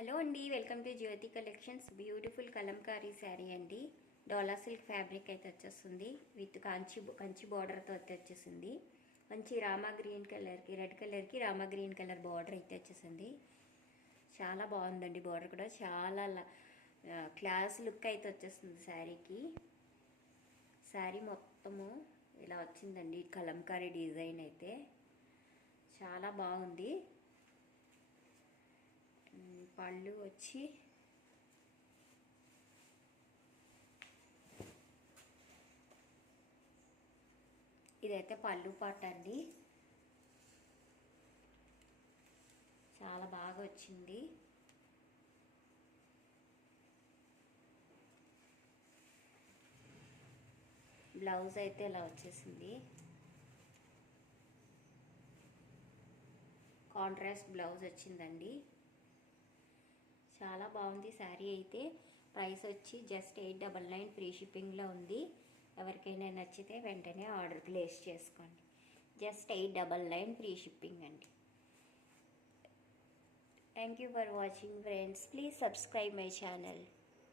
Hello అండి, welcome to Jyothi collections. Beautiful kalamkari sari అండి. Dola silk fabric అయితే వచ్చేస్తుంది విత్ కంచి బార్డర్తో అయితే వచ్చేసింది. మంచి రామా గ్రీన్ కలర్కి, రెడ్ కలర్కి రామా గ్రీన్ కలర్ బార్డర్ అయితే వచ్చేసింది. చాలా బాగుందండి. బార్డర్ కూడా చాలా క్లాస్ లుక్ అయితే వచ్చేస్తుంది శారీకి. శారీ మొత్తము ఇలా వచ్చిందండి. కలంకారీ డిజైన్ అయితే చాలా బాగుంది. పళ్ళు వచ్చి ఇదైతే పళ్ళు పాట అండి. చాలా బాగా వచ్చింది. బ్లౌజ్ అయితే ఇలా వచ్చేసింది. కాంట్రాస్ట్ బ్లౌజ్ వచ్చిందండి. చాలా బాగుంది శారీ అయితే. ప్రైస్ వచ్చి జస్ట్ 899 ఫ్రీ షిప్పింగ్లో ఉంది. ఎవరికైనా నచ్చితే వెంటనే ఆర్డర్ ప్లేస్ చేసుకోండి. జస్ట్ 899 ఫ్రీ షిప్పింగ్ అండి. Thank you for watching friends. Please subscribe my channel.